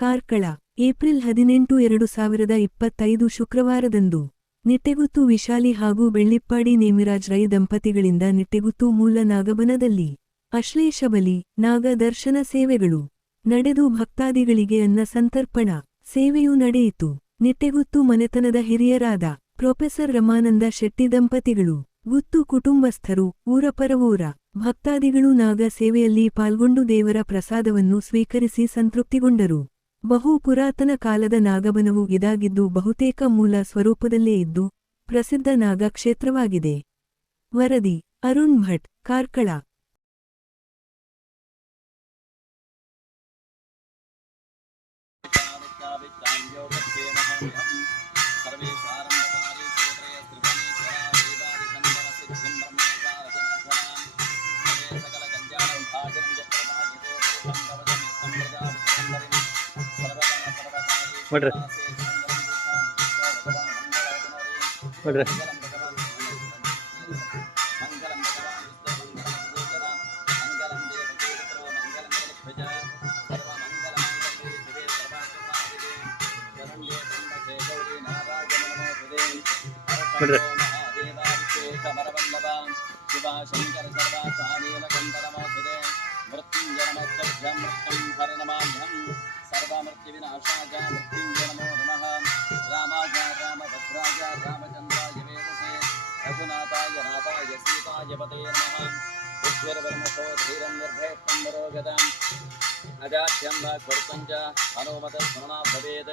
Karkala, April ಹದಿನೆಂಟು ಎರಡು ಸಾವಿರದ ಇಪ್ಪತ್ತೈದು ಶುಕ್ರವಾರದಂದು. ನಿಟ್ಟೆಗುತ್ತು ವಿಶಾಲಿ ಹಾಗೂ ಬೆಳ್ಳಿಪ್ಪಾಡಿ ನೇಮಿರಾಜ್ ರೈ ದಂಪತಿಗಳಿಂದ ನಿಟ್ಟೆಗುತ್ತು ಮೂಲ ನಾಗಬನದಲ್ಲಿ. ಅಶ್ಲೇಷಬಲಿ ನಾಗ ದರ್ಶನ ಸೇವೆಗಳು. ನಡೆದು ಭಕ್ತಾದಿಗಳಿಗೆ ಅನ್ನ ಸಂತರ್ಪಣ, ಸೇವೆಯೂ ನಡೆಯಿತು. ನಿಟ್ಟೆಗುತ್ತು ಮನೆತನದ ಹಿರಿಯರಾದ ಪ್ರೊಫೆಸರ್ ರಮಾನಂದ ಶೆಟ್ಟಿ ದಂಪತಿಗಳು, ಗುತ್ತು ಕುಟುಂಬಸ್ಥರು, ಊರಪರವೂರ, ಭಕ್ತಾದಿಗಳು ನಾಗ ಸೇವೆಯಲ್ಲಿ ಪಾಲ್ಗೊಂಡು ದೇವರ ಪ್ರಸಾದವನ್ನು ಸ್ವೀಕರಿಸಿ ಸಂತೃಪ್ತಿಗೊಂಡರು. ಬಹು ಪುರಾತನ ಕಾಲದ ನಾಗಬನವು ಇದಾಗಿದ್ದು ಬಹುತೇಕ ಮೂಲ ಸ್ವರೂಪದಲ್ಲೇ ಇದ್ದು ಪ್ರಸಿದ್ಧ ನಾಗಕ್ಷೇತ್ರವಾಗಿದೆ. ವರದಿ ಅರುಣ್ ಭಟ್, ಕಾರ್ಕಳ. ಮಾಡ್ರಿ. ನೋಡ್ರಿ ಮಾಡ್ರಿ. गताम् अजाभ्यं भक्तं च हनुमतस्मरणा भवेत्।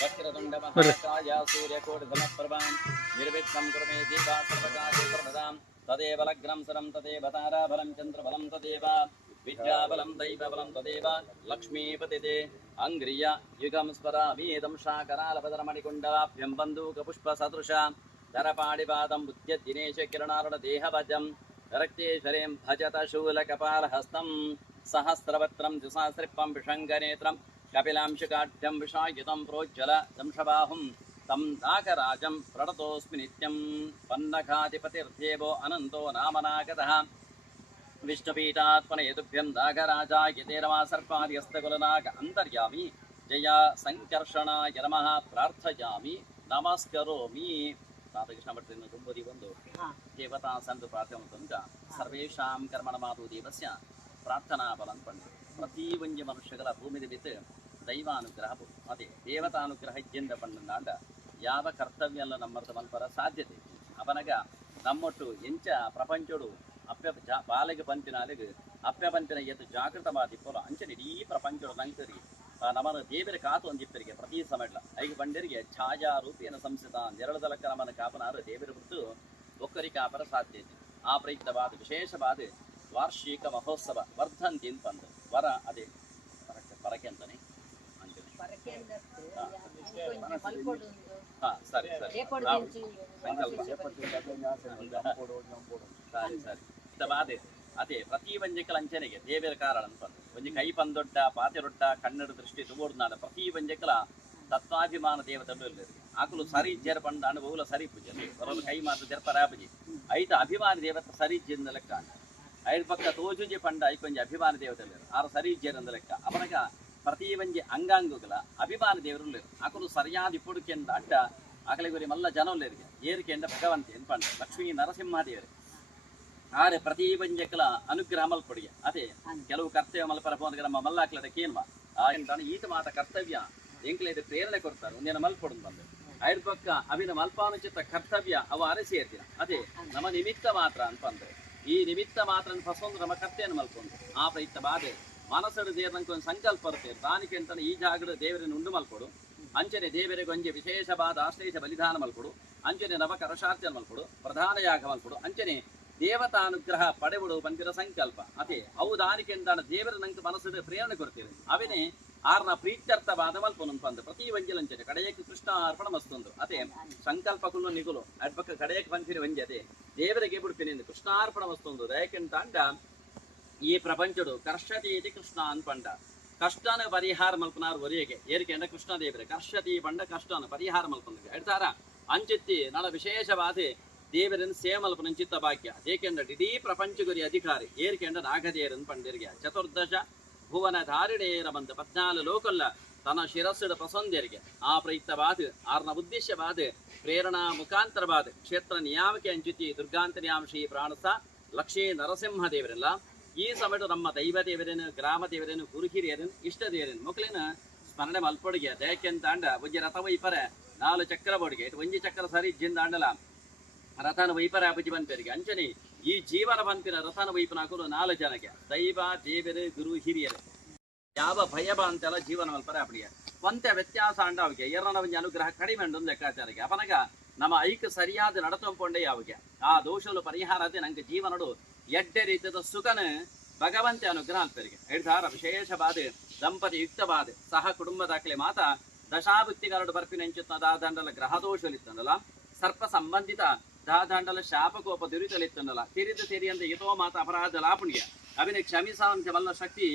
वक्रतुण्डमहाकाया सूर्यकोटिधनप्रभां निर्विघ्नं कुरु दीपा सर्वकार्ये सर्वदां तदेव लग्नं सरं तदेव ताराबलं चन्द्रबलं तदेव विद्याबलं दैवबलं तदेव लक्ष्मीपतिते। अङ्घ्रिय युगं स्मरामीदं शाकरालभदरमणिकुण्डलाभ्यं बन्धूकपुष्पसदृशां। धरपाणिपादं बुद्ध्यदिनेश किरणारुणदेहभजं रक्तेश्वरीं भजत शूलकपालहस्तम् सहस्रवत्रं द्विसहस्रिप्पं विषङ्गनेत्रं कपिलांशकाढ्यं विषायुतं प्रोज्ज्वल दंशबाहुं तं नागराजं प्रणतोऽस्मि नित्यं पन्नखाधिपतिर्देवो अनन्तो नामनागतः विष्णुपीठात्मनयेतुभ्यं नागराजाय ते नमा सर्पाद्यस्तकुलनाग अन्तर्यामि जया सङ्कर्षणाय नमः प्रार्थयामि नमस्करोमि రామకృష్ణభట్టిన కుంభోది బంధు దేవతా సంతు ప్రార్థమతంగా సర్వేషాం కర్మణమాధు దేవస్య ಪ್ರಾರ್ಥನಾ ಬಲಂ ಪಂಡು ಪ್ರತಿ ಒಂಜಿ ಮನುಷ್ಯಗಳ ಭೂಮಿ ಬಿತ್ತು ದೈವಾನುಗ್ರಹ. ಅದೇ ದೇವತಾನುಗ್ರಹ ಇಜ್ಜಿಂದ ಪಂಡಂದಾಂಡ ಯಾವ ಕರ್ತವ್ಯ ನಮ್ಮರ್ಥ ಮಲ್ಪರ ಸಾಧ್ಯತೆ. ಅವನಗ ನಮ್ಮೊಟ್ಟು ಎಂಚ ಪ್ರಪಂಚಡು ಅಪ್ಯ ಜಾ ಬಾಲೆಗೆ ಪಂಪಿನಾಲೆಗೆ ಅಪ್ಯ ಪಂಪಿನ ಎದ್ದು ಜಾಗೃತವಾದಿ ಪೊಲ ಅಂಚನೆ ಇಡೀ ಪ್ರಪಂಚಡು ನಂಕರಿ. ನಮನ ದೇವರ ಕಾತು ಅಂದಿಪ್ಪರಿಗೆ ಪ್ರತಿ ಸಮಯಡ್ಲ ಐದು ಬಂಡರಿಗೆ ಛಾಯಾ ರೂಪಿಯನ ಸಂಸ್ಥಿತ ನೆರಳದಲಕ್ಕ ನಮ್ಮನ್ನು ಕಾಪನಾರು ದೇವರ ಬಿಟ್ಟು ಒಕ್ಕರಿ ಕಾಪರ ಸಾಧ್ಯತೆ. ಆ ಪ್ರಯುಕ್ತವಾದ ವಿಶೇಷವಾದ ವಾರ್ಷಿಕ ಮಹೋತ್ಸವ ವರ್ಧಂತಿ ಪಂದು ವರ ಅದೇ ಪರಕೆ ಪರಕೆ ಅಂತಾನೆ ಹಾ. ಸರಿ ಸರಿ. ಸರಿ ಸರಿ. ಇದ್ದವಾದ ಅದೇ ಪ್ರತಿ ವಂಜಕಲ ಅಂಚನೆಗೆ ದೇವರ ಕಾರಣ ಅಂತ ಒಂಜಿ ಕೈ ಪಂದೊಡ್ಡ ಪಾತೆರೊಡ್ಡ ಕನ್ನಡ ದೃಷ್ಟಿ ತುಬೋರ್ನಾಡ ಪ್ರತಿ ವಂಜಕಲ ತತ್ವಾಭಿಮಾನ ದೇವತೆಗಳು ಆಕಲು ಸರಿ ಜೇರ ಪಂಡ ಅನುಭವಲ ಸರಿ ಪೂಜೆ ಕೈ ಮಾತು ಜರ್ಪರಾಪಜಿ. ಐತ ಅಭಿಮಾನಿ ದೇವತೆ ಸರಿ ಜಿಂದ ಲೆಕ್ಕ ಐದು ಪಕ್ಕ ತೋಜುಜಿ ಪಂಡ ಐಕೊಂಜಿ ಅಭಿಮಾನ ದೇವತೆಗಳು ಆರು ಸರಿ ಜೇರಂದ ಲೆಕ್ಕ. ಅವನಗ ಪ್ರತಿ ಒಂಜಿ ಅಂಗಾಂಗಗಳ ಅಭಿಮಾನ ದೇವರು ಅಕಲು ಸರಿಯಾದ ಇಪ್ಪುಡುಕೆಂದ ಅಡ್ಡ ಆಕಲೆ ಗುರಿ ಮಲ್ಲ ಜನವಲ್ಲೇರಿಗೆ ಏರಿಕೆಂಡ ಭಗವಂತ ಏನ್ ಪಂಡ? ಲಕ್ಷ್ಮೀ ನರಸಿಂಹ ದೇವರು ಆರೆ ಪ್ರತಿ ಬಂಜಕಲ ಅನುಗ್ರಹ ಮಲ್ಪೊಡಿಗೆ ಅದೇ ಕೆಲವು ಕರ್ತವ್ಯ ಮಲ್ಪರ ಪೋಂದ್ರೆ ನಮ್ಮ ಮಲ್ಲಾಕ್ಲದ ಕೇನ್ವ. ಆಗಿಂತಾನೆ ಈತ ಮಾತ ಕರ್ತವ್ಯ ಎಂಕ್ಲೇದ ಪ್ರೇರಣೆ ಕೊಡ್ತಾರೆ. ಒಂದಿನ ಮಲ್ಪೊಡು ಬಂದು. ಐದು ಪಕ್ಕ ಅವಿನ ಮಲ್ಪಾನುಚಿತ ಕರ್ತವ್ಯ ಅವ ಅರಸಿ ಅದೇ ನಮ್ಮ ನಿಮಿತ್ತ ಮಾತ್ರ ಅಂತಂದ್ರೆ ಈ ನಿಮಿತ್ತ ಮಾತ್ರ ಫಸೊಂದು ನಮ್ಮ ಕರ್ತವ್ಯ ಮಲ್ಕೊಂಡು. ಆ ಪ್ರಯುಕ್ತ ಬಾಧೆ ಮನಸ್ಸಡು ದೇವರಂಕ ಒಂದು ಸಂಕಲ್ಪ ಬರುತ್ತೆ. ತಾನಿಕೆ ಅಂತಾನೆ ಈ ಜಾಗದ ದೇವರನ್ನು ಉಂಡು ಮಲ್ಕೊಡು. ಅಂಚನೆ ದೇವರಿಗೆ ಒಂಜಿ ವಿಶೇಷವಾದ ಆಶ್ಲೇಷ ಬಲಿದಾನ ಮಲ್ಕೊಡು. ಅಂಚನೆ ನವ ಕರಶಾರ್ಚನೆ ಮಲ್ಕೊಡು. ಪ್ರಧಾನ ಯಾಗ ಮಲ್ಕೊಡು. ಅಂಚನೆ ದೇವತಾನುಗ್ರಹ ಪಡೆಬಿಡು ಬಂದಿರೋ ಸಂಕಲ್ಪ. ಅದೇ, ಅವು ದಾನಿಕೆ ಅಂತ ದೇವರ ನಂಗೆ ಪ್ರೇರಣೆ ಕೊಡ್ತೇವೆ. ಅವನೇ ಆರ್ನ ಪ್ರೀತ್ಯರ್ಥವಾದ ಮಲ್ಪನು ಪಂದು ಪ್ರತಿ ವಂಜಲಂಚನೆ ಕಡೆಯಕ್ಕೆ ಕೃಷ್ಣ ಅರ್ಪಣ ಮಸ್ತೊಂದು ಅದೇ ಸಂಕಲ್ಪ ಕುಲ್ಲು ನಿಗುಲು ಅಡ್ಬಕ್ಕ ಕಡೆಯಕ್ಕೆ ಬಂದಿರಿ ವಂಜಿ ಅದೇ ದೇವರಿಗೆ ಬಿಡ್ತೀನಿ ಎಂದು ಕೃಷ್ಣಾರ್ಪಣ ಮಸ್ತೊಂದು ದಯಕೆಂತಾಂಡ ಈ ಪ್ರಪಂಚಡು ಕರ್ಷತಿ ಇತಿ ಕೃಷ್ಣ ಅನ್ಪಂಡ ಕಷ್ಟನ ಪರಿಹಾರ ಮಲ್ಪನಾರ್ ಒರಿಯಗೆ ಏರಿಕೆ ಅಂಡ ಕೃಷ್ಣ ದೇವರೇ ಕರ್ಷತಿ ಪಂಡ ಕಷ್ಟನ ಪರಿಹಾರ ಮಲ್ಪನಿಗೆ ಹೇಳ್ತಾರ ಅಂಚಿತ್ತಿ ನಳ ವಿಶೇಷವಾದ ದೇವರನ್ನು ಸೇವೆ ಮಲ್ಪನ ಚಿತ್ತ ಭಾಗ್ಯ ಏಕೆಂದ್ರೆ ಇಡೀ ಪ್ರಪಂಚಗುರಿ ಅಧಿಕಾರಿ ಏರಿಕೆ ಅಂಡ ನಾಗದೇರನ್ ಪಂಡಿರ್ಗೆ ಚತುರ್ದಶ ಧಾರಿಣೇರ ಬಂದ ಪದ್ನಾಲು ಲೋಕಲ್ಲ ತನ್ನ ಶಿರಸ್ಸಿಡ ಪ್ರಸಂದ್ಯರಿಗೆ. ಆ ಪ್ರಯುಕ್ತವಾದ, ಆರ್ನ ಉದ್ದೇಶವಾದ, ಪ್ರೇರಣಾ ಮುಖಾಂತರವಾದ ಕ್ಷೇತ್ರ ನಿಯಾಮಕ ಅಂಚುತಿ ದುರ್ಗಾಂತರ್ಯಾಂಶಿ ಪ್ರಾಣಸ ಲಕ್ಷ್ಮೀ ನರಸಿಂಹ ದೇವರೆಲ್ಲ ಈ ಸಮಯದ ನಮ್ಮ ದೈವ ದೇವರೇನು ಗ್ರಾಮ ದೇವರೇನು ಗುರು ಹಿರಿಯರೇನು ಇಷ್ಟ ದೇವರೇನು ಮಕ್ಕಳೇನು ಸ್ಮರಣೆ ಮಲ್ಪೊಡಿಗೆ. ದಯಕೆಂತ ಅಂಡ ಒಂಜಿ ರಥ ವೈಪರೆ ನಾಲು ಚಕ್ರ ಬೋಡಿಗೆ. ಒಂಜಿ ಚಕ್ರ ಸರಿ ಜಿಂದ ಅಂಡಲ ರಥನ ವೈಪರ ಅಪಜಿ ಬಂತರಿಗೆ ಅಂಚನೆ ಈ ಜೀವನ ಬಂತಿನ ರಥನ ವೈಪನ ಹಾಕೋದು ನಾಲ್ಕು ಜನಕ್ಕೆ. ದೈವ, ದೇವರು, ಗುರು, ಹಿರಿಯರು. ಯಾವ ಭಯ ಅಂತೆಲ್ಲ ಜೀವನ ಮಲ್ಪರ ಅಪಡಿಯ ಒಂದೇ ವ್ಯತ್ಯಾಸ ಅಂಡ ಅವಗೆ ಎರಡನ ಒಂಜಿ ಅನುಗ್ರಹ ಕಡಿಮೆ ಉಂಡು ಲೆಕ್ಕಾಚಾರಕ್ಕೆ. ಅಪನಗ ನಮ್ಮ ಐಕ್ ಸರಿಯಾದ ನಡತಂಪೊಂಡೆ ಯಾವಿಗೆ ಆ ದೋಷಲು ಪರಿಹಾರ ಅದೇ ನಂಗೆ ಜೀವನಡು ಎಡ್ಡೆ ರೀತಿಯ ಸುಖನ ಭಗವಂತ ಅನುಗ್ರಹ ಅಂತಾರಿಗೆ ಹೇಳ್ತಾರ ಬಾಧೆ, ದಂಪತಿ ಯುಕ್ತವಾದ ಸಹ ಕುಟುಂಬ ದಾಖಲೆ ಮಾತ ದಶಾಭುಕ್ತಿಗಾರಡು ಬರ್ಪಿನ ಎಂಚುತ್ತ ದಂಡಲ ಗ್ರಹ ದೋಷಲಿತ್ತಂದಲ್ಲ ಸರ್ಪ ಸಂಬಂಧಿತ ದಾದಂಡಲ ಶಾಪಕೋಪ ದುರಿತಲಿತ್ತಂದಲ್ಲ ತಿರಿದು ತಿರಿಯಂದ ಯಥೋ ಮಾತ ಅಪರಾಧ ಲಾಪುಣಿಗೆ ಅವಿನ ಕ್ಷಮಿಸಾಂಶ ಬಲ್ಲ ಶಕ್ತಿ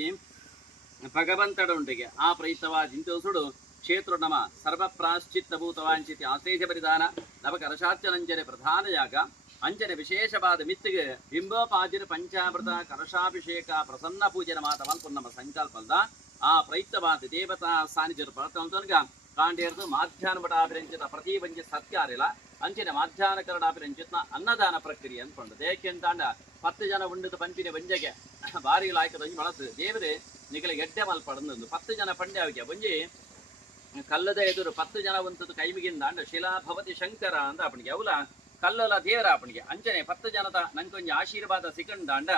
ಭಗವಂತಡುಂಡಿಗೆ. ಆ ಪ್ರಯುಕ್ತವಾದ ಇಂತಸುಡು ಕ್ಷೇತ್ರ ನಮ ಸರ್ವಪ್ರಾಶ್ಚಿತ್ತ ಭೂತವಾಂಚಿತಿ ಆಶ್ಲೇಷ ಪರಿಧಾನ. ನವ ಕಲಶಾರ್ಚನಂಜನೆ ಪ್ರಧಾನ ಯಾಗ. ಅಂಜನೆ ವಿಶೇಷವಾದ ಮಿತ್ತಿಗೆ. ಬಿಂಬೋಪಾಜಿರ ಪಂಚಾಮೃತ ಕಲಶಾಭಿಷೇಕ ಪ್ರಸನ್ನ ಪೂಜನ ಮಾತ ಮಲ್ಪ ನಮ್ಮ ಸಂಕಲ್ಪದ ಆ ಪ್ರಯುಕ್ತವಾದ ದೇವತಾ ಸಾನ್ನಿಧ್ಯರು ಬರ್ತಂತನ್ಗ ಕಾಂಡೇರ್ದು ಮಾಧ್ಯಾಹ್ನ ಪ್ರತಿ ಬಂಜಿ ಸತ್ಕಾರಿಲ್ಲ ಅಂಚಿನ ಮಾಧ್ಯಾಹ್ನ ಕರಡಾಭಿರಂಚಿತ್ನ ಅನ್ನದಾನ ಪ್ರಕ್ರಿಯೆ ಅನ್ಕೊಂಡು ದೇಕೆಂತಾಂಡ ಪತ್ತು ಜನ ಉಂಡದ ಪಂಪಿನ ಬಂಜಗೆ. ಬಾರಿ ಲಾಯ್ಕದ ಒಂಜಿ ದೇವರು ನಿಗಲಿಗೆ ಎಡ್ಡೆ ಮಲ್ಪಡಂದು ಪತ್ತು ಜನ ಪಂಡೆ ಅವಿಗೆ ಒಂಜಿ ಕಲ್ಲದ ಎದುರು ಪತ್ತು ಜನ ಒಂತದ್ದು ಕೈಮಿಗಿಂದ ಅಂಡ, ಶಿಲಾ ಭವತಿ ಶಂಕರ ಅಂತ ಅಪ್ಪನಿಗೆ. ಅವಲ ಕಲ್ಲಲ ದೇವರ ಅಪ್ಪನಿಗೆ. ಅಂಚನೆ ಪತ್ತು ಜನದ ನಂಗೊಂಜಿ ಆಶೀರ್ವಾದ ಅಂಡ,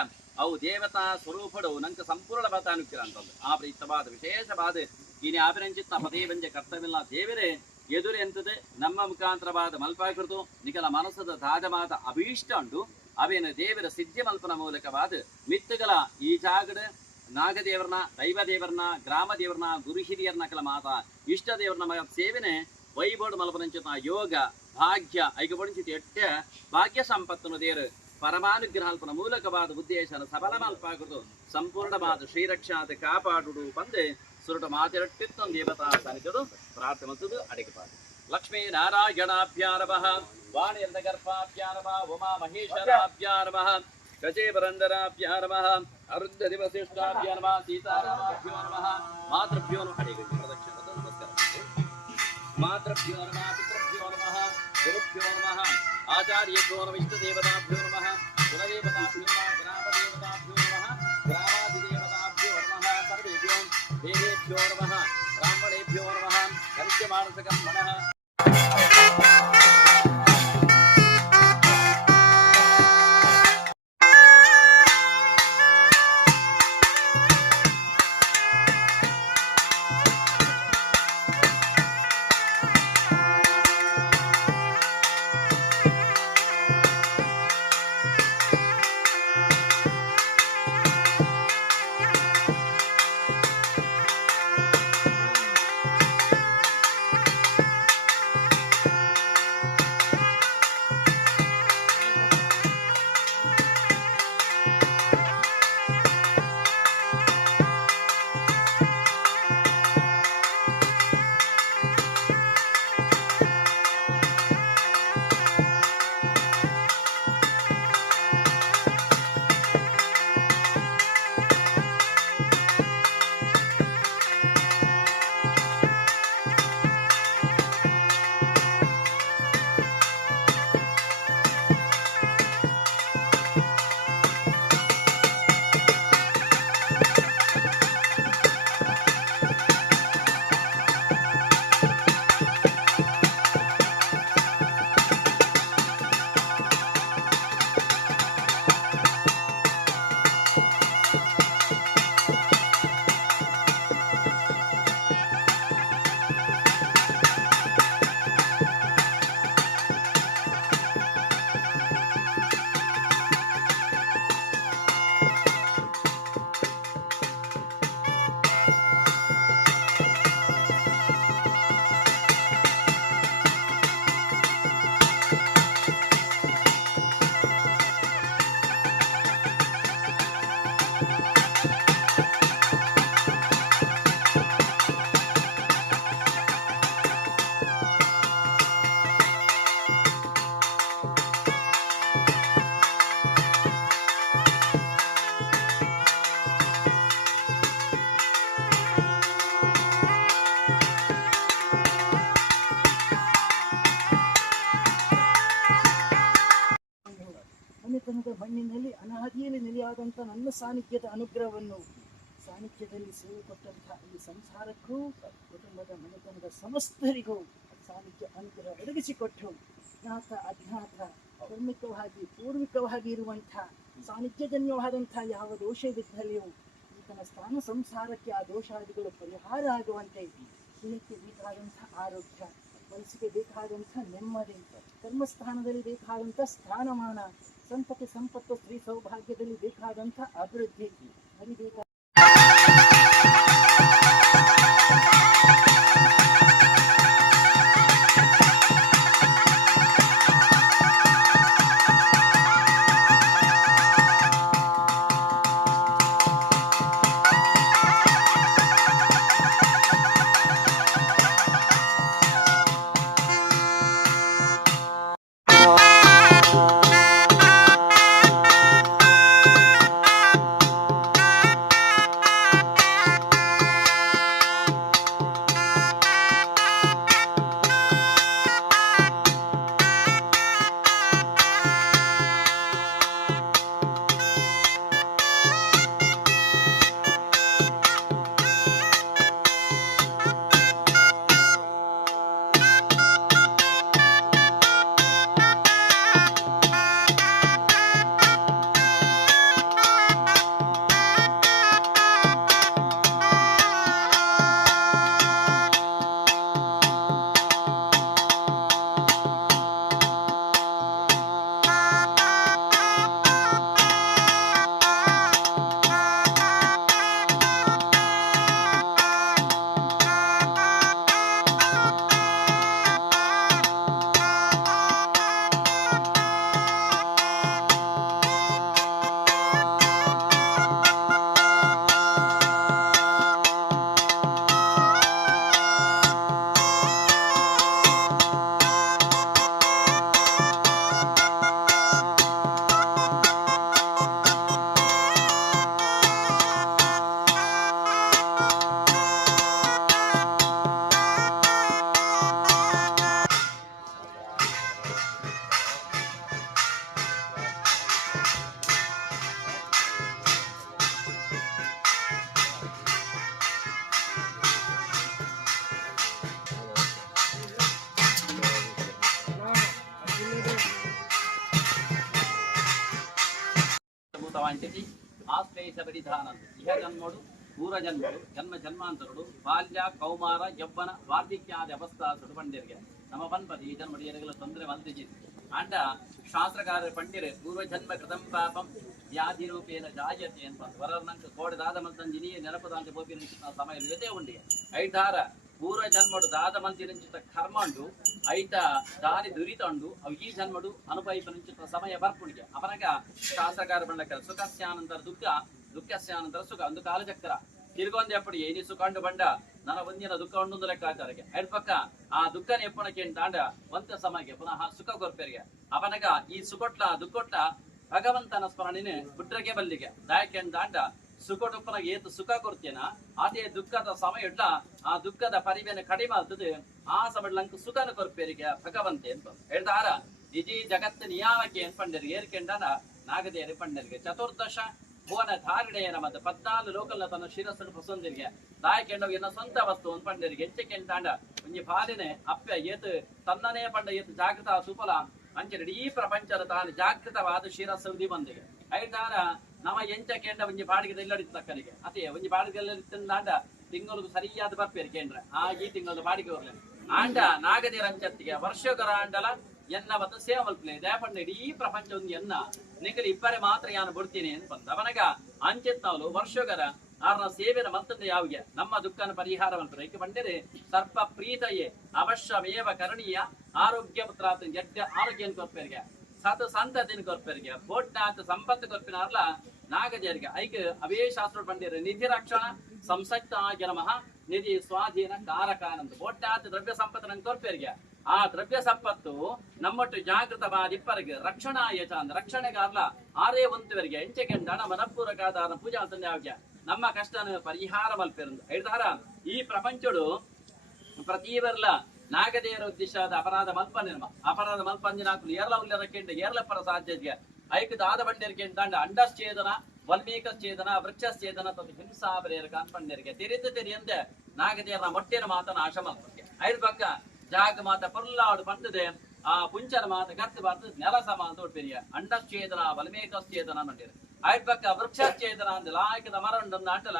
ಅವು ದೇವತಾ ಸ್ವರೂಪಡು ನಂಗೆ ಸಂಪೂರ್ಣ ಬತ ಅನುಗ್ರಹ ಅಂತಂದು. ಆ ಪ್ರೀತವಾದ ವಿಶೇಷವಾದ ಇನಿ ಆಭಿರಂಚಿತ್ನ ಪದೇ ಬಂಜೆ ಕರ್ತವ್ಯ ದೇವರೇ ಎದುರು ಎಂತದೆ ನಮ್ಮ ಮುಖಾಂತರವಾದ ಮಲ್ಪಾಕೃತು, ನಿಖಲ ಮನಸ್ಸದ ತಾಜಮಾದ ಅಭೀಷ್ಟ ಉಂಟು ಅವೇನು ದೇವರ ಸಿದ್ಧಿ ಮಲ್ಪನ ಮೂಲಕವಾದ ಮಿತ್ತುಗಳ ಈ ಜಾಗದ ನಾಗದೇವರನ ದೈವ ದೇವರನ ಗ್ರಾಮ ದೇವರನ ಗುರು ಹಿರಿಯರನ ಕಲ ಮಾತ, ಇಷ್ಟ ದೇವರನ ಮಗ ಸೇವೆನೆ ವೈಬೋರ್ಡ್ ಮಲ್ಪನಂಚಿತ ಯೋಗ, ಭಾಗ್ಯ ಐಕಪಡಿಸಿದ ಎಟ್ಟ ಭಾಗ್ಯ ಸಂಪತ್ತನ್ನು ದೇವರು ಪರಮಾನುಗ್ರಹಲ್ಪನ ಮೂಲಕವಾದ ಉದ್ದೇಶನ ಸಬಲ ಮಲ್ಪಾಕೃತು, ಸಂಪೂರ್ಣವಾದ ಶ್ರೀರಕ್ಷಾದ ಕಾಪಾಡುಡು, ಬಂದೆ ಸುರುಟ ಮಾತಿರಟ್ಟಿತ್ತು ದೇವತಾ ಸನ್ನಿಧಡು ಪ್ರಾರ್ಥನೆ ಮತ್ತದು ಅಡಿಗೆಪಾದ ಲಕ್ಷ್ಮೀ ನಾರಾಯಣಾಭ್ಯಾರಮಃ ವಾಣಿಯಂದ ಗರ್ಭಾಭ್ಯಾರಮ ಉಮಾ ಮಹೇಶ್ವರಾಭ್ಯಾರಮಃ ಗಜೇವರಂದರಾಭ್ಯಾರಮಃ ಅರುದ್ಧ ದಿವಸಿಷ್ಟಾಭ್ಯಾರಮ ಸೀತಾರಾಮಾಭ್ಯೋ ನಮಃ ಮಾತೃಭ್ಯೋ ನಮಃ ಅಡಿಗೆ ಪ್ರದಕ್ಷಿಣ ನಮಸ್ಕಾರ ಮಾತೃಭ್ಯೋ ನಮಃ ಪಿತೃಭ್ಯೋ ನಮಃ ಗುರುಭ್ಯೋ ನಮಃ ಆಚಾರ್ಯಭ್ಯೋ ನಮಃ ಇಷ್ಟದೇವತಾಭ್ಯೋ ನಮಃ ಕುಲದೇವತಾಭ್ಯೋ ನಮಃ ಗ್ರಾಮದೇವತಾಭ್ಯೋ బ్రహ్మణేభ్యో నమ బ్రహ్మణేభ్యో నమ పంచమానసకం మనః ಗುರುವಾದಂಥ ನನ್ನ ಸಾನ್ನಿಧ್ಯದ ಅನುಗ್ರಹವನ್ನು ಸಾನ್ನಿಧ್ಯದಲ್ಲಿ ಸೇವೆ ಕೊಟ್ಟಂತಹ ಈ ಸಂಸಾರಕ್ಕೂ, ಕುಟುಂಬದ ಮನೆತನದ ಸಮಸ್ತರಿಗೂ ಸಾನ್ನಿಧ್ಯ ಅನುಗ್ರಹ ಒದಗಿಸಿಕೊಟ್ಟು ಜ್ಞಾತ, ಅಜ್ಞಾತ, ಕರ್ಮಿಕವಾಗಿ, ಪೂರ್ವಿಕವಾಗಿ ಇರುವಂಥ ಸಾನ್ನಿಧ್ಯಜನ್ಯವಾದಂಥ ಯಾವ ದೋಷವಿದ್ದಲ್ಲಿಯೂ ಈತನ ಸ್ಥಾನ ಸಂಸಾರಕ್ಕೆ ಆ ದೋಷಾದಿಗಳು ಪರಿಹಾರ ಆಗುವಂತೆ ಸ್ನೇಹಕ್ಕೆ ಬೇಕಾದಂಥ ಆರೋಗ್ಯ, ಮನಸ್ಸಿಗೆ ಬೇಕಾದಂಥ ನೆಮ್ಮದಿ, ಕರ್ಮಸ್ಥಾನದಲ್ಲಿ ಬೇಕಾದಂಥ ಸ್ಥಾನಮಾನ ಸಂತತಿ ಸಂಪತ್ತು ಸ್ತ್ರೀ ಸೌಭಾಗ್ಯದಲ್ಲಿ ಬೇಕಾದಂಥ ಅಭಿವೃದ್ಧಿ. ಮರಿಬೇಕಾದ ಭೂತವಾಂಟಿತಿ ಆಶ್ಲೇಷ ಪರಿಧಾನ ಇಹ ಜನ್ಮಡು ಪೂರ್ವಜನ್ಮಡು ಜನ್ಮ ಜನ್ಮಾಂತರಡು, ಬಾಲ್ಯ, ಕೌಮಾರ, ಯವ್ವನ ವಾರ್ಧಿಕ್ಯಾದಿ ಅವಸ್ಥಾ ಸುಡುಪಂಡಿರಿಗೆ ನಮ್ಮ ಪನ್ಪತಿ ಈ ಜನ್ಮಡಿ ಎನಗಲ ತೊಂದರೆ ಮಲ್ತಿಜಿತ್ ಅಂಡ ಶಾಸ್ತ್ರಕಾರ ಪಂಡಿರೆ, ಪೂರ್ವ ಜನ್ಮ ಕೃತಂ ಪಾಪಂ ವ್ಯಾಧಿ ರೂಪೇನ ಜಾಯತೆ ಅಂತ ವರರ್ನಂಕ ಕೋಡದಾದ ಮಂತಂಜಿನಿ ನೆನಪದಾಂತ ಬೋಪಿನ ಸಮಯ ಜೊತೆ ಉಂಡಿ ಐದಾರ ಪೂರ್ವ ಜನ್ಮಡು ದಾದ ಮಂತಿರಂಚಿತ ಕರ್ಮಂಡು, ಐತ ದಾರಿ ದುರಿತಂಡು, ಅವು ಈ ಜನ್ಮಡು ಅನುಭವಿಪನಿಂಚಿತ ಸಮಯ ಬರ್ಪುಣಿಗೆ. ಅವನಗ ಶಾಸ್ತ್ರಕಾರ ಬಂಡಕ ಸುಖಸ್ಯಾನಂತರ ದುಃಖ, ದುಃಖಸ್ಯಾನಂತರ ಸುಖ ಒಂದು ಕಾಲಚಕ್ರ. ತಿರ್ಗೊಂದು ಎಪ್ಪಡಿ, ಏನಿ ಸುಖಂಡು ಬಂಡ, ನನ್ನ ಒಂದಿನ ದುಃಖ ಉಂಡು ಲೆಕ್ಕಾಚಾರಕ್ಕೆ ಐದು ಪಕ್ಕ ಆ ದುಃಖನ ಎಪ್ಪಣಕ್ಕೆ ತಾಂಡ, ಒಂದ ಸಮಯಕ್ಕೆ, ಪುನಃ ಸುಖ ಕೊರ್ಪೆರಿಗೆ. ಅವನಗ ಈ ಸುಕೊಟ್ಲ ದುಃಖೊಟ್ಲ ಭಗವಂತನ ಸ್ಮರಣೆನೆ ಬಿಟ್ರಗೆ ಬಲ್ಲಿಗೆ. ದಾಯಕ್ಕೆ ತಾಂಡ ಸುಖಟುಪ್ಪನ ಏತು ಸುಖ ಕೊಡ್ತೇನ? ಅದೇ ದುಃಖದ ಸಮಯ ಇಡ್ಲ ಆ ದುಃಖದ ಪರಿವೇನ ಕಡಿಮೆ ಆಗ್ತದೆ. ಆ ಸಮಯಂಕ ಸುಖನ ಕೊರ್ಪೇರಿಗೆ ಭಗವಂತೆ ಅಂತ ಹೇಳ್ತಾರ. ಇಡೀ ಜಗತ್ತು ನಿಯಾಮಕ್ಕೆ ಅನ್ಪಂಡರಿಗೆ ಏರ್ಕೆಂಡನ ನಾಗದೇರಿ ಪಂಡರಿಗೆ. ಚತುರ್ದಶ ಭುವನ ಧಾರಣೆಯ ನಮ್ಮ ಪದ್ನಾಲ್ಕು ಲೋಕಲ್ನ ತನ್ನ ಶಿರಸ್ಸನ್ನು ಪ್ರಸೊಂದಿರಿಗೆ ದಾಯಕೆಂಡವು ಎನ್ನ ಸ್ವಂತ ವಸ್ತು ಅನ್ಪಂಡರಿಗೆ ಎಂಚಕ್ಕೆ ತಾಂಡ ಒಂಜಿ ಬಾಲಿನೆ ಅಪ್ಪ ಏತು ತನ್ನನೇ ಪಂಡ ಏತು ಜಾಗೃತ ಸುಫಲ. ಅಂಚೆ ಇಡೀ ಪ್ರಪಂಚದ ತಾನು ಜಾಗೃತವಾದ ಶಿರಸ್ಸು ಬಂದಿಗೆ ಐದಾರ ನಮ್ಮ ಎಂಚ ಕೇಂದ್ರ ಒಂಜಿ ಬಾಡಿಗೆ ಇಲ್ಲಡಿತ್ತಕ್ಕನಿಗೆ ಅದೇ, ಒಂಜಿ ಬಾಡಿಗೆ ಆಂಡ ತಿಂಗಳಿಗೆ ಸರಿಯಾದ ಬರ್ಪೇರಿ ಕೇಂದ್ರ. ಆ ಈ ತಿಂಗಳ ಬಾಡಿಗೆ ಹೋಗ್ಲಿ ಆಂಡ ನಾಗದೇರ ಅಂಚತ್ತಿಗೆ ವರ್ಷಕರ ಆಂಡಲ ಎನ್ನ ಮತ್ತು ಸೇವೆ ಮಲ್ಪಲೆ ದಯಪಣ್ಣ ಇಡೀ ಪ್ರಪಂಚ ಒಂದು ಎನ್ನ. ನಿಗಲಿ ಇಬ್ಬರೇ ಮಾತ್ರ ಯಾನು ಬಿಡ್ತೀನಿ ಅಂತ ಬಂದ. ಅವನಗ ಅಂಚೆತ್ನವಲು ವರ್ಷಗರ ಆರ್ನ ಸೇವೆನ ಮತ್ತೊಂದು ಯಾವಿಗೆ? ನಮ್ಮ ದುಃಖನ ಪರಿಹಾರ ಮಲ್ಪರೆ ಏಕೆ ಸರ್ಪ ಪ್ರೀತಯೇ, ಅವಶ್ಯಮೇವ ಕರಣೀಯ, ಆರೋಗ್ಯ ಪುತ್ರಾತ ಆರೋಗ್ಯ ಕೊರ್ಪೇರಿಗೆ. ಸತ ಸಂತತಿನ ಕೊರ್ಪೇರಿಗೆ ಬೋಟ್ನಾಥ ಸಂಪತ್ತು ಕೊರ್ಪಿನಾರ್ಲ ನಾಗಜರಿಗೆ, ಐಕ್ ಅವೇ ಶಾಸ್ತ್ರ ಪಂಡಿರ ನಿಧಿ ರಕ್ಷಣ ಸಂಸಕ್ತ ನಮಃ ನಿಧಿ ಸ್ವಾಧೀನ ಕಾರಕಾನಂದ ಬೋಟ್ನಾಥ ದ್ರವ್ಯ ಸಂಪತ್ ನಂಗೆ ಕೊರ್ಪೇರಿಗೆ ಆ ದ್ರವ್ಯ ಸಂಪತ್ತು ನಮ್ಮೊಟ್ಟು ಜಾಗೃತವಾದಿಪ್ಪರಿಗೆ ರಕ್ಷಣಾ ಯಚ ಅಂದ ರಕ್ಷಣೆಗಾರ್ಲ ಆರೇ ಒಂತುವರಿಗೆ ಎಂಚೆಗೆಂಡ ನಮ್ಮ ಮನಪೂರ್ವಕಾದ ಪೂಜಾ ಅಂತಂದೆ ನಮ್ಮ ಕಷ್ಟನ ಪರಿಹಾರ ಮಲ್ಪೆರಂದು ಹೇಳ್ತಾರ, ಈ ಪ್ರಪಂಚಡು ಪ್ರತಿಯವರ್ಲ ನಾಗದೇವರ ಉದ್ದೇಶದ ಅಪರಾಧ ಮಲ್ಪನೆ ನಮ್ಮ ಅಪರಾಧ ಮಲ್ಪಂಜಿನ ಏರ್ಲ ಉಲ್ಲದಕ್ಕೆಂಡ ಏರ್ಲ ಪರ ಸಾಧ್ಯತೆಗೆ ಐಕ್ ದಾದ ಬಂಡರಿಗೆ ದಂಡ ಅಂಡಶ್ಚೇದನ ವಲ್ಮೀಕ ಛೇದನ ವೃಕ್ಷ ಛೇದನ ತದು ಹಿಂಸಾ ಬರೆಯರ ಕಾನ್ಪಣ್ಯರಿಗೆ ತೆರೆದು ತೆರೆಯಂತೆ ನಾಗದೇವರ ಮೊಟ್ಟೆನ ಮಾತ ನಾಶ ಮಲ್ಪಕ್ಕೆ ಐದು ಪಕ್ಕ ಜಾಗ ಮಾತ ಪೊರ್ಲಾಡು ಪಂಡದೆ ಆ ಪುಂಚನ ಮಾತ ಗರ್ತಿ ಬಾರ್ದು ನೆಲ ಸಮ ಅಂತ ಒಟ್ಟಿರಿಯ ಅಂಡಚ್ಛೇದನ ವಲ್ಮೀಕ ಛೇದನ ನೋಡಿರಿ ಐದು ಪಕ್ಕ ವೃಕ್ಷ ಛೇದನ ಅಂದ ಲಾಯಕದ ಮರ ಉಂಡು ಅಂಟಲ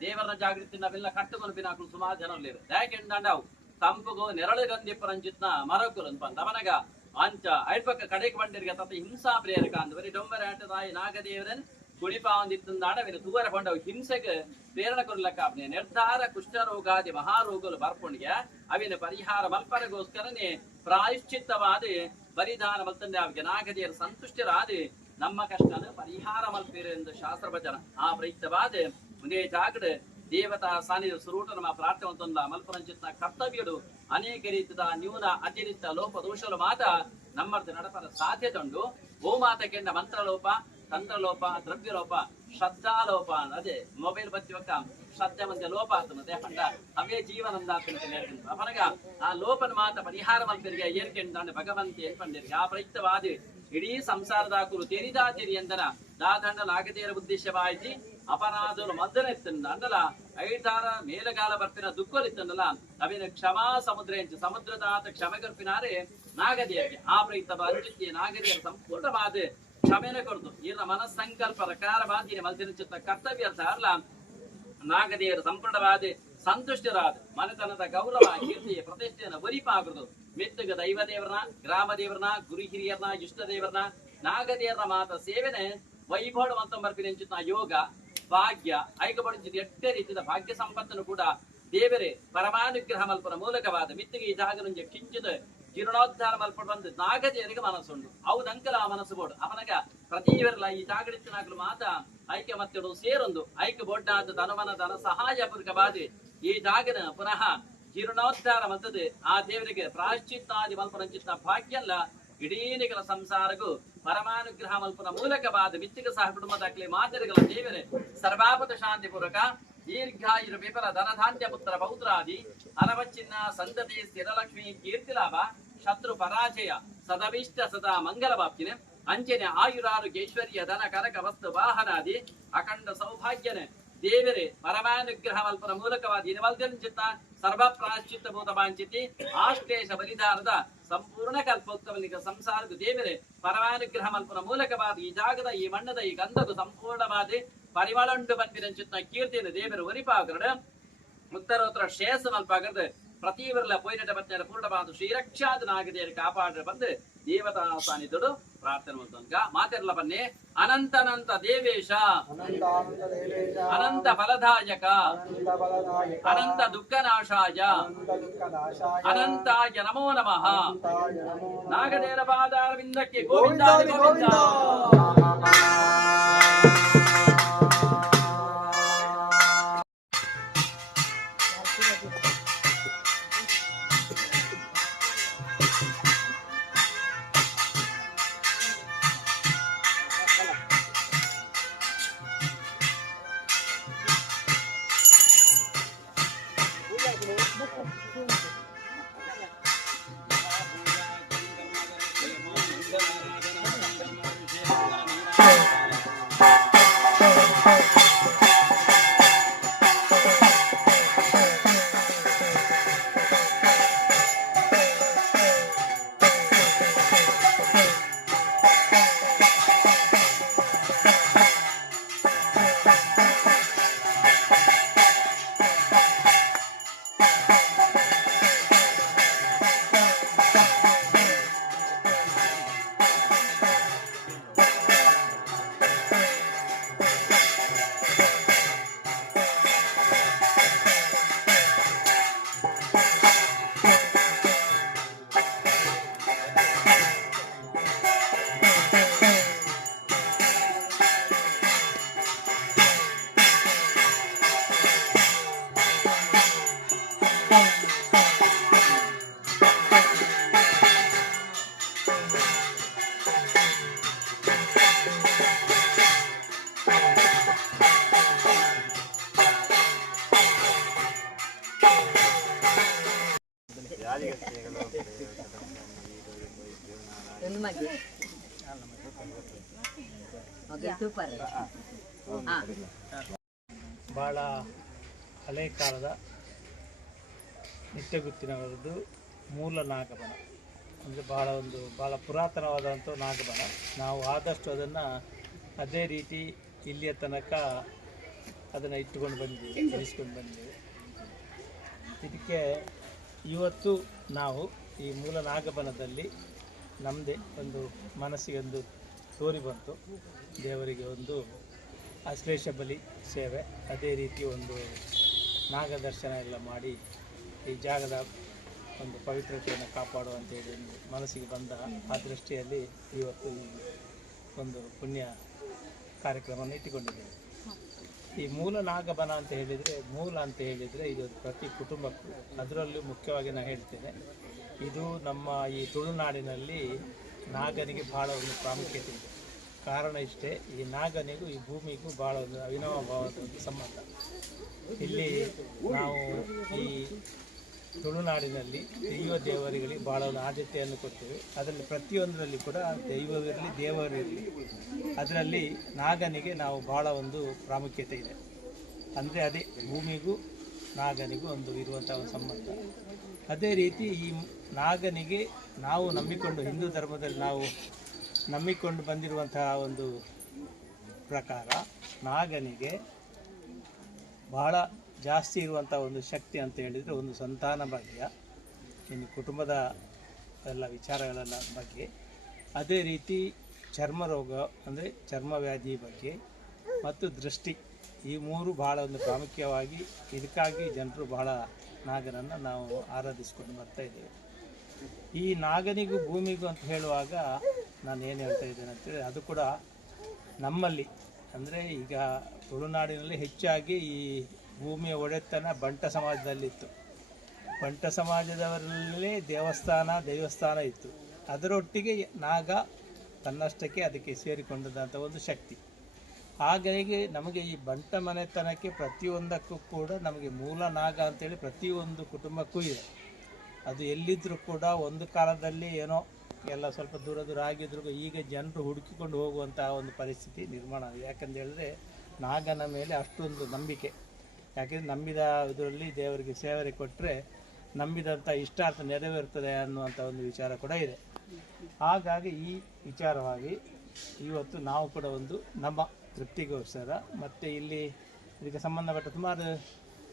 ದೇವರ ಜಾಗೃತಿ ನಾವೆಲ್ಲ ಕಟ್ಟುಕೊಂಡು ಬಿನಾಕು ಸುಮಾರು ಜನ ಉಳ್ಳೇರು ಯಾಕೆ ಅವು ತಂಪುಗು ನೆರಳು ಪರಂಜಿತ್ನ ಮರಕುಲು ಅವನಗ ಅಂಚ ಐಪಕ್ಕ ಕಡೆಗೆ ಬಂದಿರ್ಗ ತತ್ತ ಹಿಂಸಾ ಪ್ರೇರಕ ಅಂದವರಿ. ಡೊಂಬರ ಆಟದಾಯಿ ನಾಗದೇವರನ್ ಕುಣಿಪಾವಂದಿತ್ತಂದಾಡ ಅವನ ತುವರ ಕೊಂಡವು ಹಿಂಸೆಗೆ ಪ್ರೇರಣ ಕೊರ್ಲಕ್ಕ ನಿರ್ಧಾರ ಕುಷ್ಠರೋಗಾದಿ ಮಹಾರೋಗಲು ಬರ್ಪುಣಿಗೆ. ಅವಿನ ಪರಿಹಾರ ಮಲ್ಪರಗೋಸ್ಕರನೇ ಪ್ರಾಯಶ್ಚಿತ್ತವಾದ ಬಲಿದಾನ ಮಲ್ತಂದೆ ಅವಿಗೆ ನಾಗದೇವರು ಸಂತುಷ್ಟರಾದ ನಮ್ಮ ಕಷ್ಟನ ಪರಿಹಾರ ಮಲ್ಪೇರು ಎಂದು ಶಾಸ್ತ್ರ ಆ ಪ್ರಯುಕ್ತವಾದ ಮುಂದೆ ಜಾಗಡ ದೇವತಾ ಸಾನಿಧ್ಯ ಸುರೂಟ ನಮ್ಮ ಪ್ರಾರ್ಥನೆ ಮಲ್ಪರಂಚಿತ ಕರ್ತವ್ಯಡು ಅನೇಕ ರೀತಿಯ ನ್ಯೂನ, ಅತಿರಿಕ್ತ ಲೋಪ ದೋಷಲು ಮಾತ ನಮ್ಮರ್ದು ನಡಪರ ಸಾಧ್ಯತೆ ಉಂಟು. ಗೋಮಾತ ಕೆಂಡ ಮಂತ್ರಲೋಪ, ತಂತ್ರಲೋಪ, ದ್ರವ್ಯಲೋಪ, ಶ್ರದ್ಧಾಲೋಪ ಅದೇ ಮೊಬೈಲ್ ಬತ್ತಿವಕ್ಕ ಶ್ರದ್ಧೆ ಮಂದಿ ಲೋಪ ಆಗ್ತದೆ ಪಂಡ ಅವೇ ಜೀವನಂದ ಅಪನಗ ಆ ಲೋಪನ ಮಾತ ಪರಿಹಾರ ಮಂತ್ರಿಗೆ ಏರ್ಕೆಂಡ ಭಗವಂತ ಏರ್ಪಂಡಿರ್ಗೆ. ಆ ಪ್ರಯುಕ್ತವಾದಿ ಇಡೀ ಸಂಸಾರದ ಕುರು ತೆರಿದಾ ತೆರಿ ದಾದಂಡ ನಾಗದೇರ ಉದ್ದೇಶವಾಯಿತಿ ಮದ್ದನೆತ್ತಂದ ಅಂದಲ ಐದಾರ ಮೇಲಗಾಲ ಬರ್ತಿನ ಅವಿನ ಕ್ಷಮಾ ಸಮುದ್ರ ಎಂಚು. ಸಮುದ್ರದಾತ ಕ್ಷಮೆಗರ್ಪಿನಾರೆ ನಾಗದೇವರಿಗೆ ಆ ಪ್ರಯುಕ್ತ ಅಂಜಿತ್ಯ ನಾಗದೇವರ ಸಂಪೂರ್ಣವಾದ ಕ್ಷಮೆನ ಕೊಡ್ತು ಇನ್ನ ಮನಸ್ಸಂಕಲ್ಪ ಪ್ರಕಾರವಾದ ಮಲ್ದಿನ ಕರ್ತವ್ಯ ಅರ್ಥ ನಾಗದೇವರು ಸಂಪೂರ್ಣವಾದ ಸಂತುಷ್ಟರಾದ, ಮನೆತನದ ಗೌರವ, ಕೀರ್ತಿಯ ಪ್ರತಿಷ್ಠೆಯನ್ನು ಒರಿಪಾಗುದು. ಮೆತ್ತಗ ದೈವ ದೇವರನ್ನ ಗ್ರಾಮ ದೇವರನ್ನ ಗುರು ಹಿರಿಯರ್ನ ಇಷ್ಟ ದೇವರನ್ನ ನಾಗದೇವರ ಮಾತ ಸೇವೆನೆ ವೈಭವವಂತ ಬರ್ಪಿನ ಯೋಗ ಭಾಗ್ಯ ಐಕಬಡಿಸಿದ ಎಟ್ಟೆ ರೀತಿಯ ಭಾಗ್ಯ ಸಂಪತ್ತನ್ನು ಕೂಡ ದೇವರೇ ಪರಮಾನುಗ್ರಹ ಮಲ್ಪನ ಮೂಲಕವಾದ ಮಿತ್ತಿಗೆ ಈ ಜಾಗನುಂಜ ಕಿಂಚಿದ ಜೀರ್ಣೋದ್ಧಾರ ಮಲ್ಪಡು ನಾಗದೇವರಿಗೆ ಮನಸ್ಸುಂಡು ಅವು ಅಂಕಲ ಆ ಮನಸ್ಸು ಬೋಡು. ಅವನಗ ಪ್ರತಿಯವರಲ್ಲ ಈ ಜಾಗಡಿತ್ತಿನಾಗಲು ಮಾತ ಐಕ್ಯ ಮತ್ತೆಡು ಸೇರೊಂದು. ಐಕ್ಯ ಬೋಡ್ಡಾದ ಧನವನ ಧನ ಸಹಾಯ ಈ ಜಾಗನ ಪುನಃ ಜೀರ್ಣೋದ್ಧಾರ ಮಲ್ತದೆ. ಆ ದೇವರಿಗೆ ಪ್ರಾಶ್ಚಿತ್ತಾದಿ ಮಲ್ಪರಂಚಿತ್ತ ಭಾಗ್ಯಲ್ಲ. ಇಡೀ ನಿಗಲ ಸಂಸಾರಗೂ ಪರಮಾನುಗ್ರಹ ಮಲ್ಪನ ಮೂಲಕವಾದ ಮಿತ್ತಿಗ ಸಹ ಕುಟುಂಬದಾಗಲಿ ಮಾದರಿಗಳ ದೇವರೇ ಸರ್ವಾಪದ ಶಾಂತಿ ಪೂರ್ವಕ ದೀರ್ಘಾಯುರ ವಿಫಲ ಧನಧಾನ್ಯ ಪುತ್ರ ಪೌತ್ರಾದಿ ಅನವಚ್ಚಿನ್ನ ಸಂತತಿ ಸ್ಥಿರಲಕ್ಷ್ಮಿ ಕೀರ್ತಿ ಲಾಭ ಶತ್ರು ಪರಾಜಯ ಸದವಿಷ್ಟ ಸದಾ ಮಂಗಲ ಬಾಪ್ತಿನೇ ಅಂಜನೆ ಆಯುರಾರು ಐಶ್ವರ್ಯ ಧನ ಕನಕ ವಸ್ತು ವಾಹನಾದಿ ಅಖಂಡ ಸೌಭಾಗ್ಯನ ದೇವರೇ ಪರಮಾನುಗ್ರಹ ಮಲ್ಪನ ಮೂಲಕವಾದ ಇನವಲ್ದನ್ ಚಿತ್ತ ಸರ್ವ ಪ್ರಾಶ್ಚಿತ್ತ ಭೂತ ಆಶ್ಲೇಷ ಬಲಿದಾನದ ಸಂಪೂರ್ಣ ಕಲ್ಪೋಕ್ತವನಿಗ ಸಂಸಾರದ ದೇವರೇ ಪರಮಾನುಗ್ರಹ ಮಲ್ಪನ ಮೂಲಕವಾದ ಈ ಜಾಗದ, ಈ ಮಣ್ಣದ, ಈ ಗಂಧದ ಸಂಪೂರ್ಣವಾದ ಪರಿಮಳಂಡು ಬಂದಿರಂಚಿತ್ತ ಕೀರ್ತಿಯನ್ನು ದೇವರು ಒರಿಪಾಗರಣ. ಉತ್ತರೋತ್ತರ ಶೇಷ ಮಲ್ಪಾಗರದು ಪ್ರತಿವರ್ಲ ಪೋಯಿನಟ ಬಚ್ಚರ ಪೂರ್ಣವಾದ ಶ್ರೀರಕ್ಷಾದ ನಾಗದೇವರು ಕಾಪಾಡ ಬಂದು దేవత సాన్నిధుడు దేవతాసానిధుడు ప్రార్థనవుతుందిగా మాతెర్ల పన్నే అనంతనంత దేవేశ అనంత ఫలదాయక అనంత దుఃఖనాశాయ అనంతాయ నమో నమ. నాగదేర పాదారవిందకి గోవిందాది గోవిందా ಹಳೆ ಕಾಲದ ನಿತ್ಯಗುತ್ತಿನವರದ್ದು ಮೂಲ ನಾಗಬನ. ಅಂದರೆ ಭಾಳ ಒಂದು ಭಾಳ ಪುರಾತನವಾದಂಥ ನಾಗಬನ. ನಾವು ಆದಷ್ಟು ಅದನ್ನು ಅದೇ ರೀತಿ ಇಲ್ಲಿಯ ತನಕ ಅದನ್ನು ಇಟ್ಟುಕೊಂಡು ಬಂದಿದ್ದೀವಿ ಬೆಳೆಸ್ಕೊಂಡು ಬಂದಿದ್ದೀವಿ. ಇದಕ್ಕೆ ಇವತ್ತು ನಾವು ಈ ಮೂಲ ನಾಗಬನದಲ್ಲಿ ನಮ್ಮದೇ ಒಂದು ಮನಸ್ಸಿಗೊಂದು ತೋರಿ ಬಂತು. ದೇವರಿಗೆ ಒಂದು ಅಶ್ಲೇಷ ಬಲಿ ಸೇವೆ, ಅದೇ ರೀತಿ ಒಂದು ನಾಗದರ್ಶನ ಎಲ್ಲ ಮಾಡಿ ಈ ಜಾಗದ ಒಂದು ಪವಿತ್ರತೆಯನ್ನು ಕಾಪಾಡುವಂಥೇಳಿ ಮನಸ್ಸಿಗೆ ಬಂದ ಆ ದೃಷ್ಟಿಯಲ್ಲಿ ಇವತ್ತು ಒಂದು ಪುಣ್ಯ ಕಾರ್ಯಕ್ರಮವನ್ನು ಇಟ್ಟುಕೊಂಡಿದ್ದೇವೆ ಈ ಮೂಲ ನಾಗಬನ ಅಂತ ಹೇಳಿದರೆ, ಮೂಲ ಅಂತ ಹೇಳಿದರೆ ಇದು ಪ್ರತಿ ಕುಟುಂಬಕ್ಕೂ, ಅದರಲ್ಲೂ ಮುಖ್ಯವಾಗಿ ನಾನು ಹೇಳ್ತೇನೆ, ಇದು ನಮ್ಮ ಈ ತುಳುನಾಡಿನಲ್ಲಿ ನಾಗನಿಗೆ ಭಾಳ ಒಂದು ಪ್ರಾಮುಖ್ಯತೆ ಇದೆ. ಕಾರಣ ಇಷ್ಟೇ, ಈ ನಾಗನಿಗೂ, ಈ ಭೂಮಿಗೂ ಭಾಳ ಒಂದು ಅವಿನವ ಭಾವದ ಸಂಬಂಧ. ಇಲ್ಲಿ ನಾವು ಈ ತುಳುನಾಡಿನಲ್ಲಿ ದೈವ ದೇವರುಗಳಿಗೆ ಭಾಳ ಒಂದು ಆದ್ಯತೆಯನ್ನು ಕೊಡ್ತೇವೆ ಅದರಲ್ಲಿ ಪ್ರತಿಯೊಂದರಲ್ಲಿ ಕೂಡ ದೈವವಿರಲಿ ದೇವರಿರಲಿ ಅದರಲ್ಲಿ ನಾಗನಿಗೆ ನಾವು ಭಾಳ ಒಂದು ಪ್ರಾಮುಖ್ಯತೆ ಇದೆ. ಅಂದರೆ ಅದೇ ಭೂಮಿಗೂ, ನಾಗನಿಗೂ ಒಂದು ಇರುವಂಥ ಒಂದು ಸಂಬಂಧ. ಅದೇ ರೀತಿ ಈ ನಾಗನಿಗೆ ನಾವು ನಂಬಿಕೊಂಡು ಹಿಂದೂ ಧರ್ಮದಲ್ಲಿ ನಾವು ನಂಬಿಕೊಂಡು ಬಂದಿರುವಂತಹ ಒಂದು ಪ್ರಕಾರ ನಾಗನಿಗೆ ಬಹಳ ಜಾಸ್ತಿ ಇರುವಂಥ ಒಂದು ಶಕ್ತಿ ಅಂತ ಹೇಳಿದರೆ ಒಂದು ಸಂತಾನ ಭಾಗ್ಯ. ಇನ್ನು ಕುಟುಂಬದ ಎಲ್ಲ ವಿಚಾರಗಳನ್ನು ಬಗ್ಗೆ. ಅದೇ ರೀತಿ ಚರ್ಮ ರೋಗ ಅಂದರೆ ಚರ್ಮ ವ್ಯಾಧಿ ಬಗ್ಗೆ ಮತ್ತು ದೃಷ್ಟಿ ಈ ಮೂರು ಬಹಳ ಒಂದು ಪ್ರಾಮುಖ್ಯವಾಗಿ ಇದಕ್ಕಾಗಿ ಜನರು ಬಹಳ ನಾಗನನ್ನು ನಾವು ಆರಾಧಿಸ್ಕೊಂಡು ಬರ್ತಾ ಇದ್ದೇವೆ. ಈ ನಾಗನಿಗೂ ಭೂಮಿಗೂ ಅಂತ ಹೇಳುವಾಗ ನಾನು ಏನು ಹೇಳ್ತಾ ಇದ್ದೇನೆ ಅಂತೇಳಿ ಅದು ಕೂಡ ನಮ್ಮಲ್ಲಿ. ಅಂದರೆ ಈಗ ತುಳುನಾಡಿನಲ್ಲಿ ಹೆಚ್ಚಾಗಿ ಈ ಭೂಮಿಯ ಒಡೆತನ ಬಂಟ ಸಮಾಜದಲ್ಲಿತ್ತು. ಬಂಟ ಸಮಾಜದವರಲ್ಲಿ ದೇವಸ್ಥಾನ ದೇವಸ್ಥಾನ ಇತ್ತು. ಅದರೊಟ್ಟಿಗೆ ನಾಗ ತನ್ನಷ್ಟಕ್ಕೆ ಅದಕ್ಕೆ ಸೇರಿಕೊಂಡಂಥ ಒಂದು ಶಕ್ತಿ. ಹಾಗಾಗಿ ನಮಗೆ ಈ ಬಂಟ ಮನೆತನಕ್ಕೆ ಪ್ರತಿಯೊಂದಕ್ಕೂ ಕೂಡ ನಮಗೆ ಮೂಲ ನಾಗ ಅಂತೇಳಿ ಪ್ರತಿಯೊಂದು ಕುಟುಂಬಕ್ಕೂ ಇದೆ. ಅದು ಎಲ್ಲಿದ್ದರೂ ಕೂಡ ಒಂದು ಕಾಲದಲ್ಲಿ ಏನೋ ಎಲ್ಲ ಸ್ವಲ್ಪ ದೂರ ದೂರ ಆಗಿದ್ರು ಈಗ ಜನರು ಹುಡುಕಿಕೊಂಡು ಹೋಗುವಂಥ ಒಂದು ಪರಿಸ್ಥಿತಿ ನಿರ್ಮಾಣ ಯಾಕಂತ ಹೇಳಿದ್ರೆ ನಾಗನ ಮೇಲೆ ಅಷ್ಟೊಂದು ನಂಬಿಕೆ. ಯಾಕೆಂದರೆ ನಂಬಿದ ಇದರಲ್ಲಿ ದೇವರಿಗೆ ಸೇವನೆ ಕೊಟ್ಟರೆ ನಂಬಿದಂಥ ಇಷ್ಟಾರ್ಥ ನೆರವೇರ್ತದೆ ಅನ್ನುವಂಥ ಒಂದು ವಿಚಾರ ಕೂಡ ಇದೆ. ಹಾಗಾಗಿ ಈ ವಿಚಾರವಾಗಿ ಇವತ್ತು ನಾವು ಕೂಡ ಒಂದು ನಮ್ಮ ತೃಪ್ತಿಗೋಸ್ಕರ ಮತ್ತು ಇಲ್ಲಿ ಇದಕ್ಕೆ ಸಂಬಂಧಪಟ್ಟ ಸುಮಾರು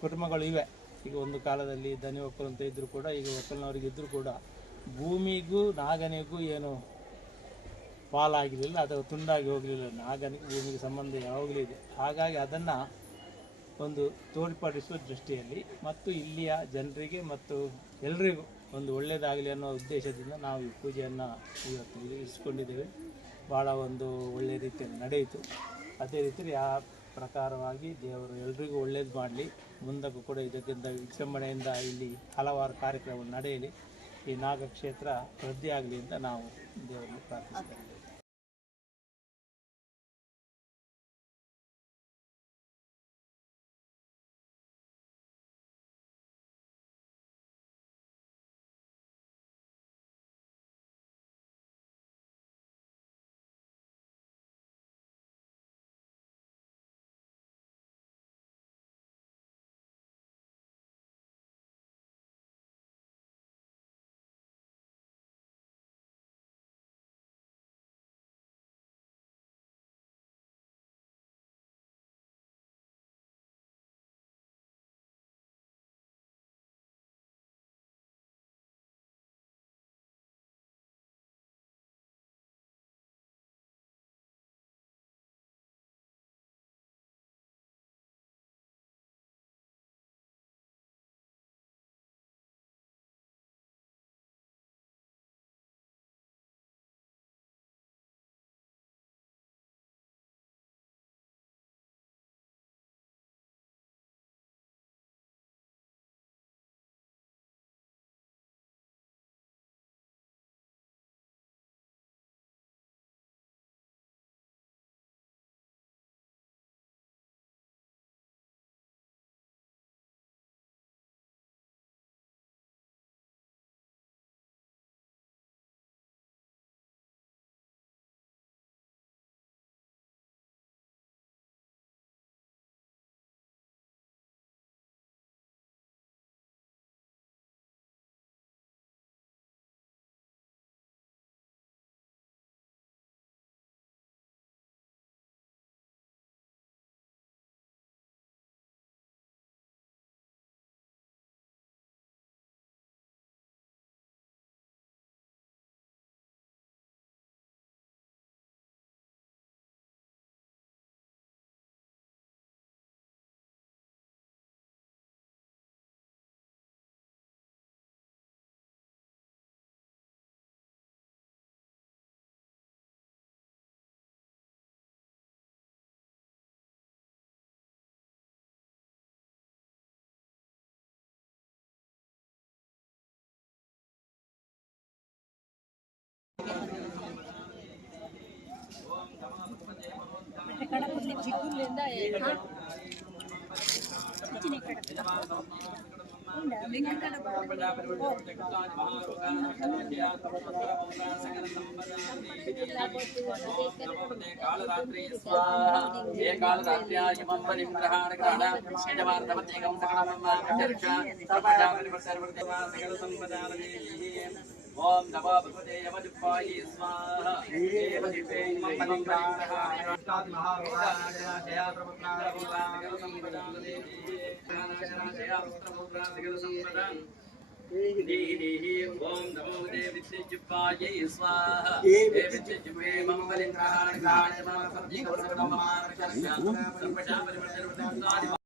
ಕುಟುಂಬಗಳು ಇವೆ. ಈಗ ಒಂದು ಕಾಲದಲ್ಲಿ ದನಿ ಒಕ್ಕಲು ಅಂತ ಇದ್ದರೂ ಕೂಡ, ಈಗ ಒಕ್ಕಲಿನವ್ರಿಗೆ ಇದ್ದರೂ ಕೂಡ ಭೂಮಿಗೂ ನಾಗನಿಗೂ ಏನು ಪಾಲಾಗಿರಲಿಲ್ಲ, ಅಥವಾ ತುಂಡಾಗಿ ಹೋಗಲಿಲ್ಲ. ನಾಗನಿಗೆ ಭೂಮಿಗೆ ಸಂಬಂಧ ಯಾವಾಗಲೂ ಇದೆ. ಹಾಗಾಗಿ ಅದನ್ನು ಒಂದು ತೋರ್ಪಡಿಸುವ ದೃಷ್ಟಿಯಲ್ಲಿ ಮತ್ತು ಇಲ್ಲಿಯ ಜನರಿಗೆ ಮತ್ತು ಎಲ್ರಿಗೂ ಒಂದು ಒಳ್ಳೆಯದಾಗಲಿ ಅನ್ನೋ ಉದ್ದೇಶದಿಂದ ನಾವು ಈ ಪೂಜೆಯನ್ನು ಇವತ್ತು ಇರಿಸಿಕೊಂಡಿದ್ದೇವೆ ಭಾಳ ಒಂದು ಒಳ್ಳೆಯ ರೀತಿಯಲ್ಲಿ ನಡೆಯಿತು. ಅದೇ ರೀತಿಯಲ್ಲಿ ಆ ಪ್ರಕಾರವಾಗಿ ದೇವರು ಎಲ್ರಿಗೂ ಒಳ್ಳೇದು ಮಾಡಲಿ. ಮುಂದಕ್ಕೂ ಕೂಡ ಇದಕ್ಕಿಂತ ವಿಜೃಂಭಣೆಯಿಂದ ಇಲ್ಲಿ ಹಲವಾರು ಕಾರ್ಯಕ್ರಮಗಳು ನಡೆಯಲಿ. ಈ ನಾಗಕ್ಷೇತ್ರ ವೃದ್ಧಿಯಾಗಲಿ ಅಂತ ನಾವು ದೇವರಲ್ಲಿ ಪ್ರಾರ್ಥಿಸ್ತೇವೆ. ಕಡಪಲ್ಲಿ ಚಿಕ್ಕೂರ್ಲಿಂದ ಚಿಚ್ಚಿನ ಕಡಪಲ್ಲ ಕಾಳರಾತ್ರಿಯಮಾರ್ಧವೇ ఓం నమో భగవతే యమజుపాయి స్వాహ. దేవజిపే మంగళాః సాధి మహాభారత